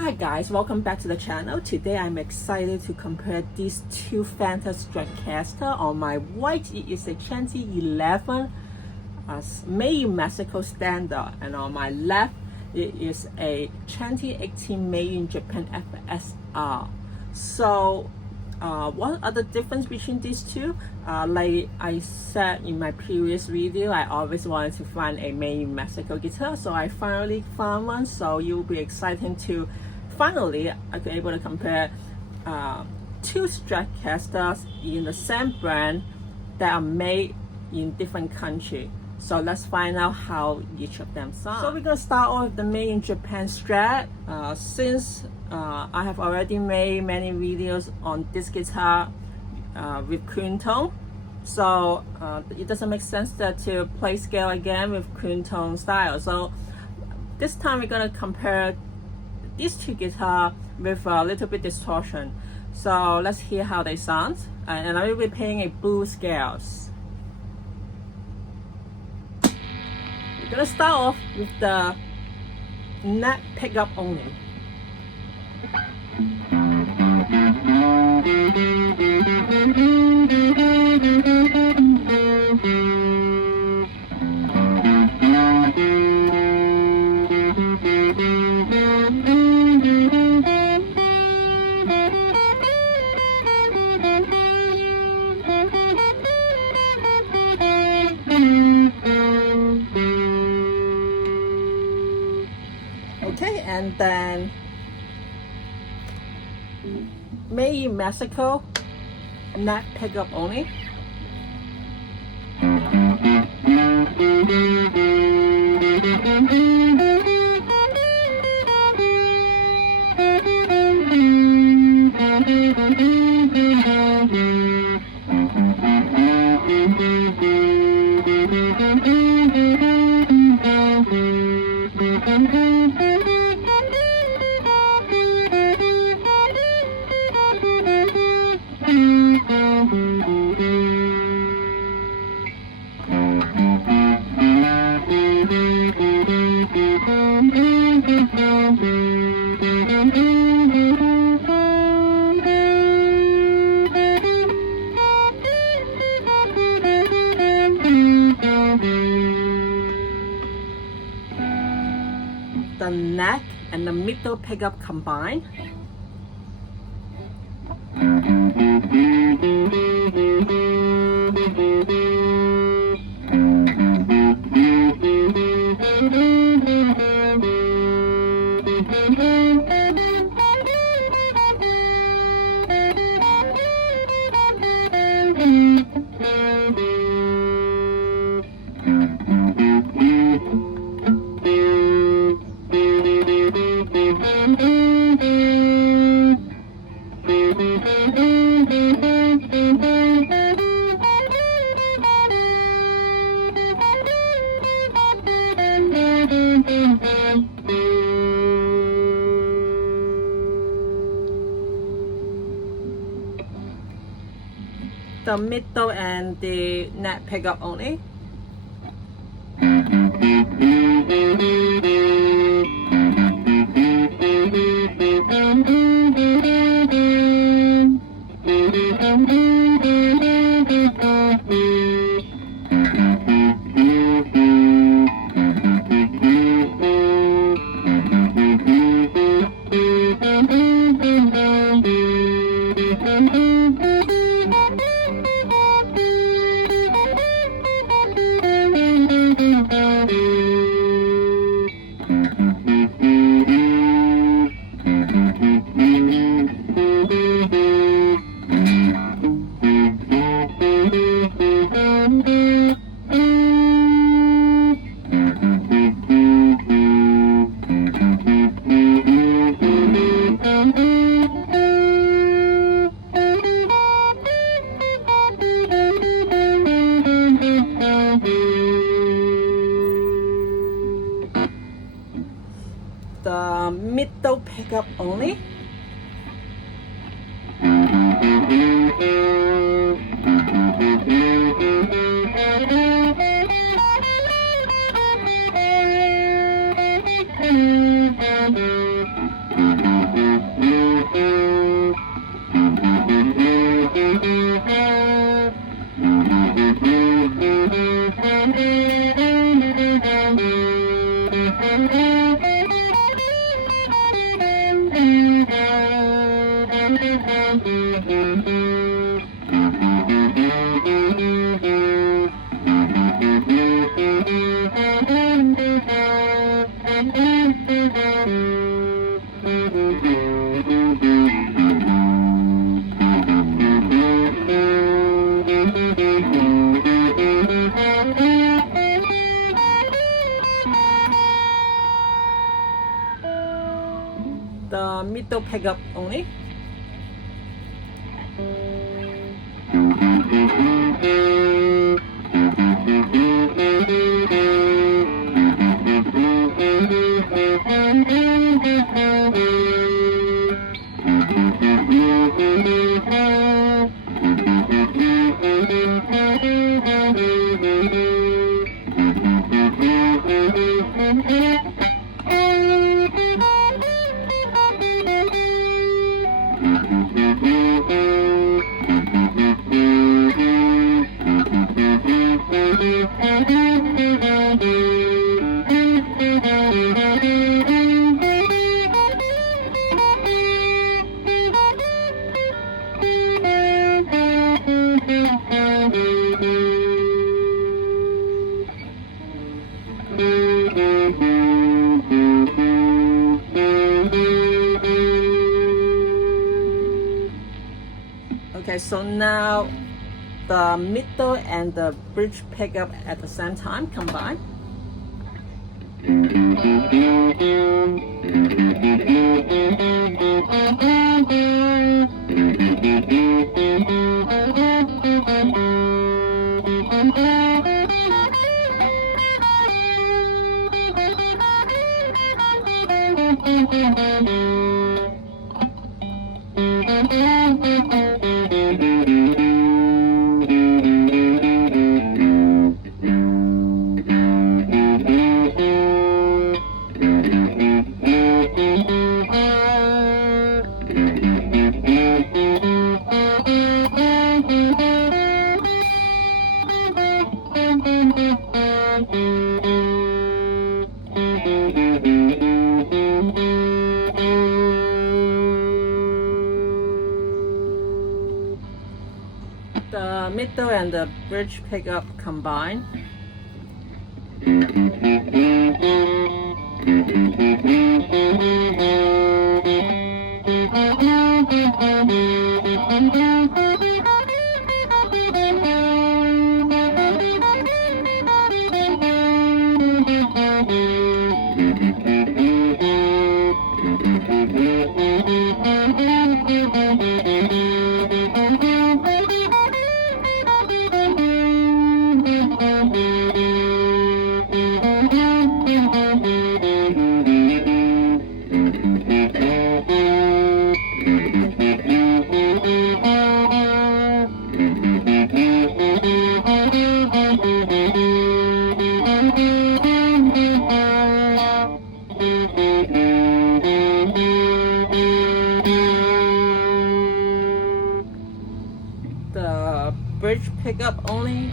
Hi guys, welcome back to the channel. Today I'm excited to compare these two Fender stratocaster. On my right it is a 2011 made in Mexico standard, and on my left it is a 2018 made in Japan FSR. So what are the difference between these two? Like I said in my previous video, I always wanted to find a made in Mexico guitar, so I finally found one. So you'll be excited to finally I could able to compare two Stratocasters in the same brand that are made in different countries. So let's find out how each of them sound. So we're gonna start off with the made in Japan Strat. Since I have already made many videos on this guitar with clean tone, so it doesn't make sense to play scale again with clean tone style. So this time we're gonna compare these two guitars with a little bit distortion. So let's hear how they sound, and I will be playing a blue scales. We're gonna start off with the neck pickup only. Okay, and then made in Mexico, neck pickup only. The neck and the middle pickup combined. The middle and the neck pickup only. The middle pickup only. The middle pickup only. Okay, so now the middle and the bridge pickup at the same time combine. The middle and the bridge pickup combine. The bridge pickup only.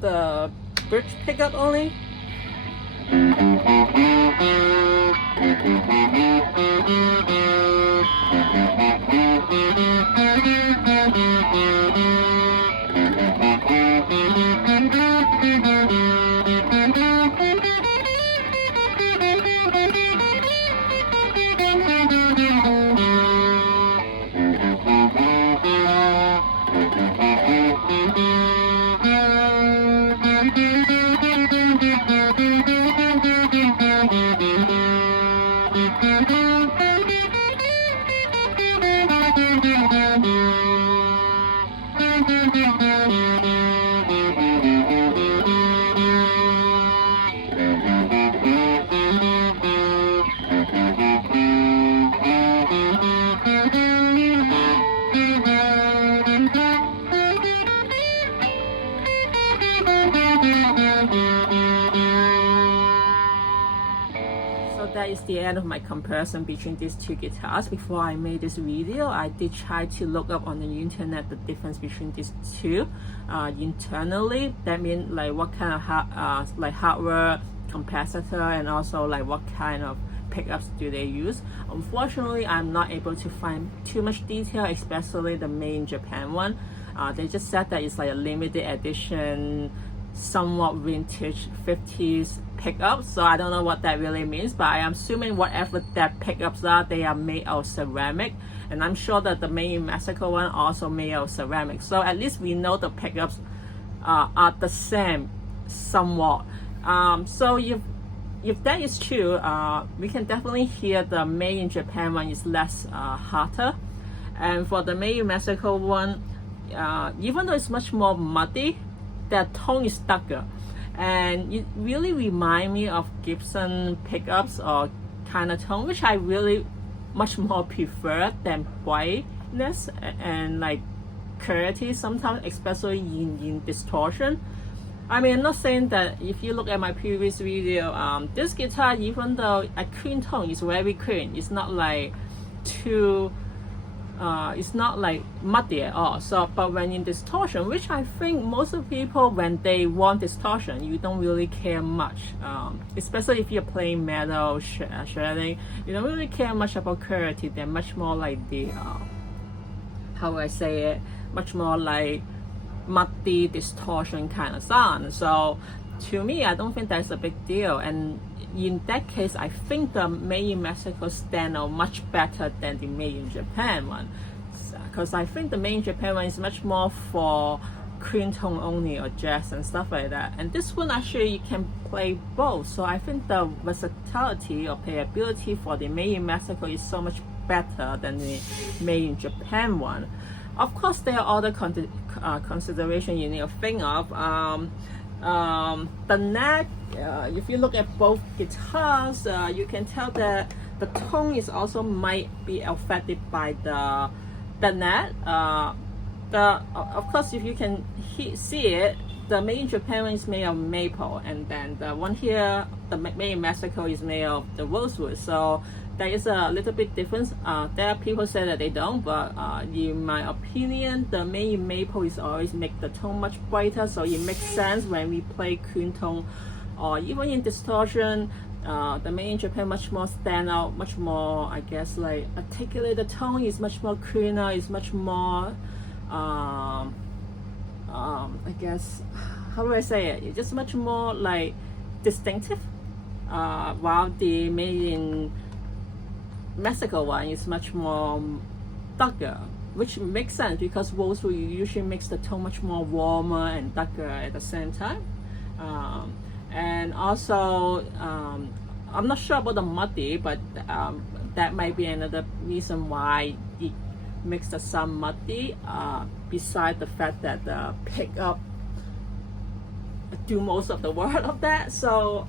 The bridge pickup only. That is the end of my comparison between these two guitars. Before I made this video, I did try to look up on the internet the difference between these two internally. That means like what kind of hardware, capacitor, and also like what kind of pickups do they use. Unfortunately, I'm not able to find too much detail, especially the MIJ Japan one. They just said that it's like a limited edition, somewhat vintage 50s pickups, so I don't know what that really means, but I am assuming whatever that pickups are, they are made of ceramic, and I'm sure that the MIM Mexico one also made of ceramic, so at least we know the pickups are the same somewhat. So if that is true, we can definitely hear the MIJ Japan one is less hotter, and for the MIM Mexico one, even though it's much more muddy, that tone is darker, and it really reminds me of Gibson pickups or kind of tone, which I really much more prefer than whiteness and like clarity sometimes, especially in distortion. I mean, I'm not saying that if you look at my previous video, this guitar, even though a clean tone, is very clean, it's not like too it's not like muddy at all. So but when in distortion, which I think most of people, when they want distortion, you don't really care much, especially if you're playing metal shredding, you don't really care much about clarity. They're much more like the how do I say it, much more like muddy distortion kind of sound. So to me, I don't think that's a big deal, and in that case, I think the MIJ Mexico stand out much better than the MIJ Japan one, because I think the MIJ Japan one is much more for clean tone only or jazz and stuff like that, and this one actually you can play both. So I think the versatility or playability for the MIJ Mexico is so much better than the MIJ Japan one. Of course, there are other considerations you need to think of. The neck, if you look at both guitars, you can tell that the tone is also might be affected by the neck. Of course, if you can see it, the MIJ Japan one is made of maple, and then the one here, the MIJ Mexico, is made of the rosewood. So there is a little bit difference. There are people say that they don't, but in my opinion, the MIJ maple is always make the tone much brighter, so it makes sense when we play clean tone or even in distortion. The MIJ Japan much more stand out, much more, I guess, like articulate. The tone is much more cleaner, is much more I guess, how do I say it? It's just much more like distinctive. While the MIJ Mexico one is much more darker, which makes sense because rosewood usually makes the tone much more warmer and darker at the same time. And also, I'm not sure about the muddy, but that might be another reason why it makes the sound muddy, besides the fact that the pickup do most of the work of that. So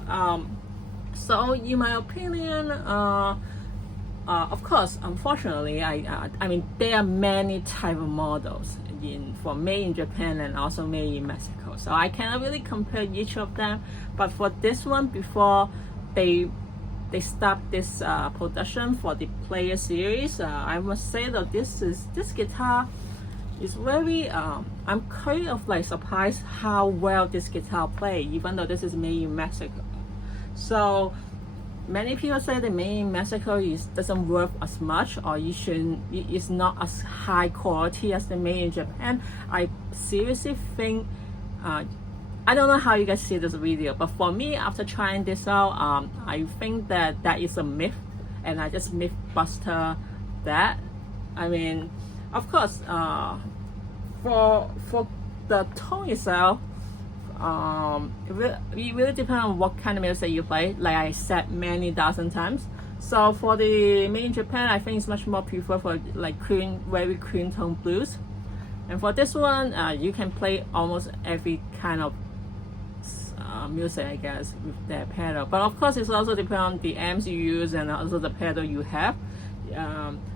so in my opinion, of course, unfortunately, I mean, there are many type of models for made in Japan and also made in Mexico, so I cannot really compare each of them. But for this one, before they stop this production for the Player series, I must say that this guitar is very I'm kind of like surprised how well this guitar plays, even though this is made in Mexico. So many people say that made in Mexico doesn't work as much, or it's not as high quality as the made in Japan. I seriously think, I don't know how you guys see this video, but for me, after trying this out, I think that is a myth, and I just myth buster that. I mean, of course, for the tone itself, it really depends on what kind of music you play, like I said many dozen times. So for the Made in Japan, I think it's much more preferred for like clean, very clean tone blues. And for this one, you can play almost every kind of music, I guess, with that pedal. But of course, it's also depends on the amps you use and also the pedal you have.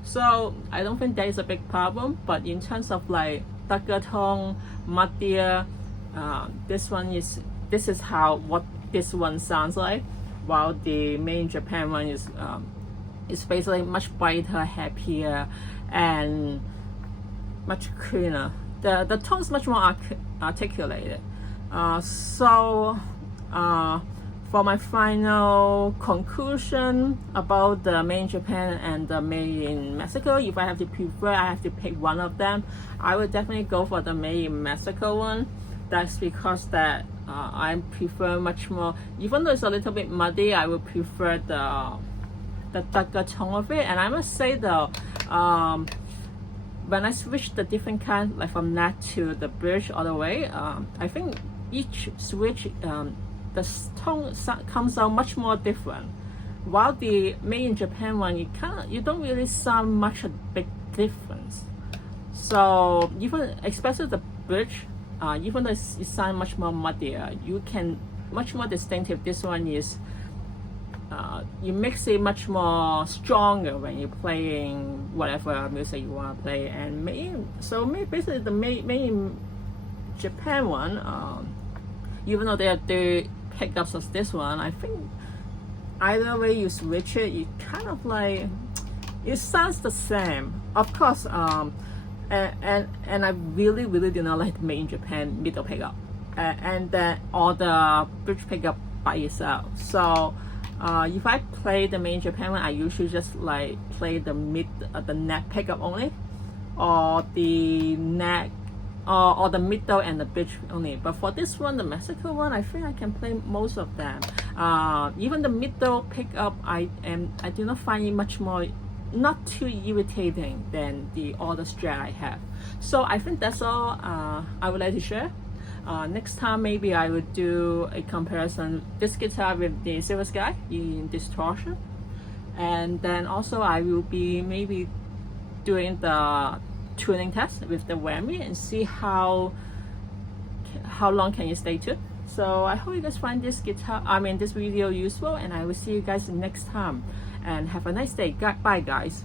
So I don't think that is a big problem. But in terms of like darker tone, muddier, this is what this one sounds like. While the Made in Japan one is basically much brighter, happier, and much cleaner. The tone is much more articulated. For my final conclusion about the Made in Japan and the Made in Mexico, if I have to prefer, I have to pick one of them, I would definitely go for the Made in Mexico one. That's because that I prefer much more, even though it's a little bit muddy, I would prefer the darker tone of it. And I must say though, when I switch the different kind, like from neck to the bridge all the way, I think each switch, the tone comes out much more different. While the Made in Japan one, you don't really sound much a big difference. So even especially the bridge, even though it sounds much more muddier, you can much more distinctive. This one is you mix it much more stronger when you're playing whatever music you want to play. And basically the Made in Japan one, even though they are the pickups of this one, I think either way you switch it, it kind of like it sounds the same. Of course, and I really do not like the Made in Japan middle pickup, and then or the bridge pickup by itself. So if I play the Made in Japan one, I usually just like play the neck pickup only, or the neck, or the middle and the bridge only. But for this one, the Mexico one, I think I can play most of them. Even the middle pickup, I do not find it much more, not too irritating than the other Strat I have. So I think that's all I would like to share. Next time maybe I would do a comparison this guitar with the Silver Sky in distortion, and then also I will be maybe doing the tuning test with the whammy and see how long can you stay tuned. So I hope you guys find this video useful, and I will see you guys next time, and have a nice day. Bye guys.